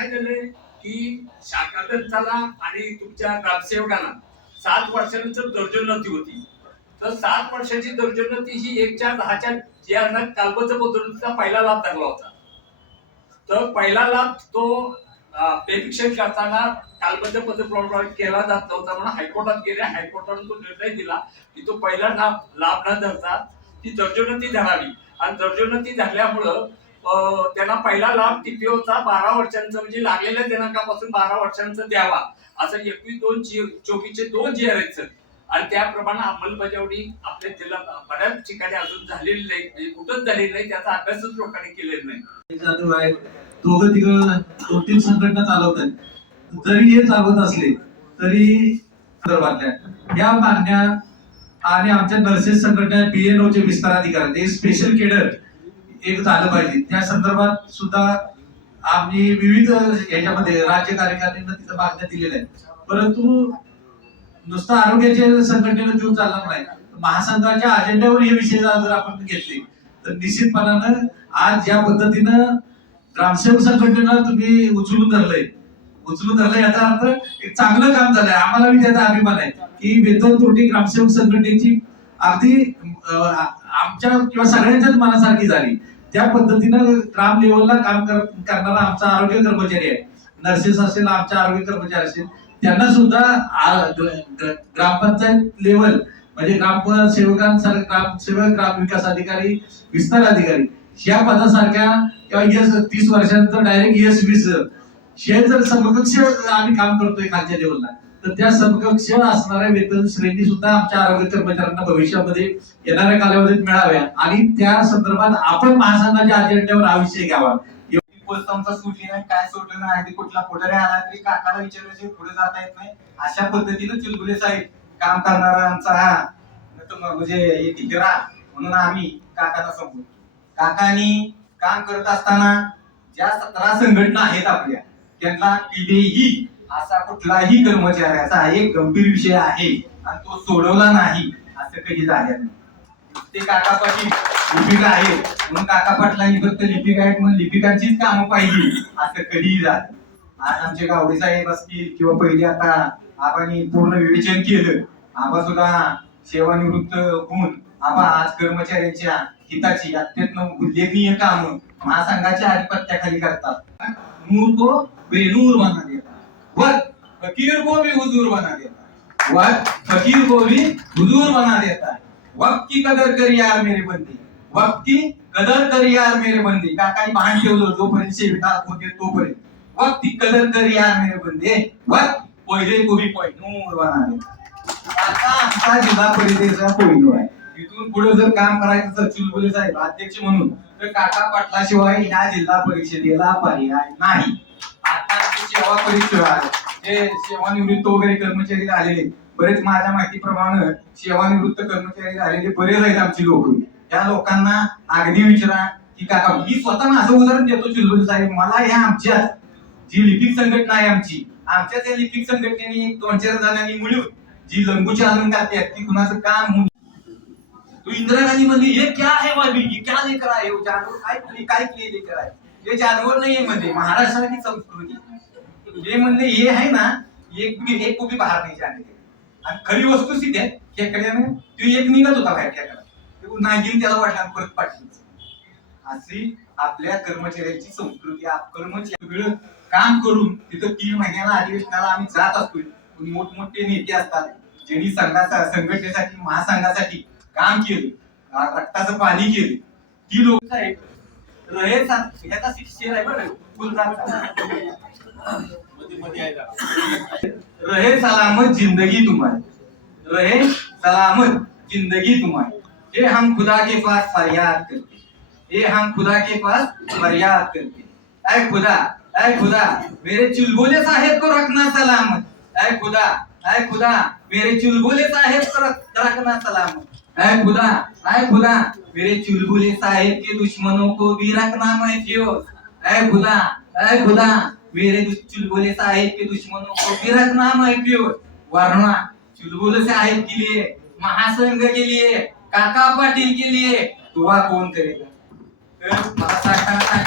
काय झालंय की शाखादंताला आणि तुमच्या ग्रामसेवकांना 7 वर्षानंतर दर्जोन्नती होती. तर 7 वर्षाची दर्जोन्नती ही 1/10च्या जी कालबद्ध पद्धतीचा पहिला लाभ लागला होता. तर पहिला लाभ तो पेन्शन करताना कालबद्ध पद्धतीप्रमाणे केला जात नव्हता म्हणून हायकोर्टात गेले. हायकोर्टाने तो निर्णय दिला की तो पहिला लाभ न धरता ती दर्जोन्नती धरावी आणि दर्जोन्नती धरल्यामुळं त्यांना पहिला लाभ टीपीओचा 12 वर्षांचा म्हणजे लागलेल्या दिनांकापासून 12 वर्षांचा द्यावा असं 21/2/24 2 जी आहेत सर. आणि त्याप्रमाणे अंमलबजावणी आपल्या जिल्ह्यात बऱ्याच ठिकाणी अजून झालेली नाही, म्हणजे कुठंच झालेली नाही, त्याचा अभ्यासच लोकांनी केलेला नाही. चालू आहे दोघं तिघं 2-3 संघटना चालवतात. जरी हे चालवत असले तरी या मागण्या आणि आमच्या नर्सेस संघटना बीएनओचे विस्तार अधिकारी स्पेशल केडर एक झालं पाहिजे. त्या संदर्भात सुद्धा आम्ही विविध याच्यामध्ये राज्य कार्यकारिणीनं तिथं मागण्या दिलेल्या आहेत. परंतु नुसतं आरोग्याच्या संघटनेला देऊन चालणार नाही. महासंघाच्या अजेंड्यावर हे विषय जर आपण घेतले तर निश्चितपणानं आज ज्या पद्धतीनं ग्रामसेवक संघटनेला तुम्ही उचलून धरलंय याचा अर्थ एक चांगलं काम झालंय. आम्हाला बी त्याचा अभिमान आहे की वेतन त्रुटी ग्रामसेवक संघटनेची अगदी आमच्या किंवा सगळ्यांच्याच मनासारखी झाली. त्या पद्धतीनं ग्राम लेवलला काम करणारा आमचा आरोग्य कर्मचारी आहे, नर्सेस असेल, आमच्या आरोग्य कर्मचारी असेल, त्यांना सुद्धा ग्रामपंचायत लेवल म्हणजे ग्रामसेवकांसारखे ग्रामसेवक, ग्राम विकास अधिकारी, विस्तार अधिकारी या पदासारख्या किंवा 30 वर्षांनंतर डायरेक्ट ES20 हे जर समकक्ष आम्ही काम करतोय खालच्या लेवलला, तर त्या समकक्ष असणाऱ्या वेतन श्रेणी सुद्धा आमच्या आरोग्य कर्मचाऱ्यांना भविष्यामध्ये येणाऱ्या कालावधीत मिळाव्या आणि त्या संदर्भात आपण महासंघाच्या अजेंड्यावर हा विषय घ्यावा. आमचा सुटली नाही, काय सोडलं नाही, आधी कुठला पुढारी आला तरी काकाला विचारल्याशिवाय पुढे जाता येत नाही. अशा पद्धतीनं चुलबुले साहेब काम करणारा आमचा हा म्हणजे हिरा म्हणून आम्ही काकाला समजू. काकांनी काम करत असताना ज्या 17 संघटना आहेत आपल्या त्यांना कधीही असा कुठलाही कर्मचाऱ्याचा एक गंभीर विषय आहे आणि तो सोडवला नाही असं कधी झालं नाही. ते काका पाटील लिपिक आहेत म्हणून काका पाटलांनी फक्त लिपिक आहेत म्हणून लिपिकांचीच कामं पाहिजे असं कधीही झालं. आज आमचे गावडे साहेब असतील किंवा पहिले आता आपण पूर्ण विवेचन केलं, आबा सुद्धा सेवानिवृत्त होऊन आबा आज कर्मचाऱ्यांच्या हिताची अत्यंत उल्लेखनीय काम महासंघाच्या आधिपत्याखाली करतात. नूर को बेनूर बना देता, वक्त फकीर को भी हुजूर बना देता, वक्त फकीर को भी हुजूर बना देता. वक्त की कदर कर यार मेरे बंदे, वक्त की कदर कर यार मेरे बंदे. काकांनी भान ठेवलं जोपर्यंत शेवटा होते तोपर्यंत वक्त की कदर कर यार मेरे बंदे, वक्त पहिले को भी नूर बना देता. काका आमचा जिल्हा परिषदेचा पहिलो आहे. इथून पुढे जर काम करायचं तर चुलबुले साहेब अध्यक्ष म्हणून तर काका पाटलाशिवाय या जिल्हा परिषदेला पर्याय नाही. आता सेवा परीक्षा जे सेवानिवृत्त वगैरे कर्मचारी झालेले बरेच माझ्या माहितीप्रमाणे सेवानिवृत्त कर्मचारी झालेले बरेच आहेत आमची लोक. त्या लोकांना अगदी विचारा की काका, मी स्वतः माझं उदाहरण देतो चुलबुले साहेब. मला या आमच्या जी लिपिक संघटना आहे आमच्या त्या लिपिक संघटनेने 2-4 जणांनी मिळून जी लंगूचालन करते ती कुणाचं काम तो इंदिरा गांधी म्हणली ये क्या है वाली, ये क्या लेकर आए हो, जानवर काय लेकर आए, ये जानवर नहीं है मध्ये महाराष्ट्राची संस्कृती. जे म्हणले हे आहे ना एक को भी बाहेर नाही जाणे. आणि खरी वस्तुस्थिती आहे खेकड्याने तो एक निघत होता बाहेर खेकडा, तो नागिन त्याला वाटला परत पाठली. अशी आपल्या कर्मचाऱ्यांची संस्कृती. कर्मचारी काम करून तिथं 3 महिन्याला अधिवेशनाला आम्ही जात असतो. मोठमोठे नेते असतात ज्यांनी संघटनेसाठी महासंघासाठी काम केलं, रक्ताचं पाणी केलं. ती लोक आहेत याचा शेर आहे बरं रहे सलामत जिंदगी तुम्हारी, रहे सलामत जिंदगी तुम्हारी. ये हम खुदा के पास फरियाद करते, ये हम खुदा के पास फरियाद करते. ऐ खुदा मेरे चुलबुले साहेब को रखना सलामत. ऐ खुदा मेरे चुलबुले साहेब को रखना सलामत. ऐ खुदा मेरे चुलबुले साहेब के दुश्मनों को भी रखना महफूज. ऐ खुदा मेरे चुलबुले साहेब के दुश्मनों को भी रखना महफूज. वरना चुलबुले साहेब के लिए, महासंघ के लिए, काका पाटील के लिए दुआ कौन करेगा. तर मला सांगताना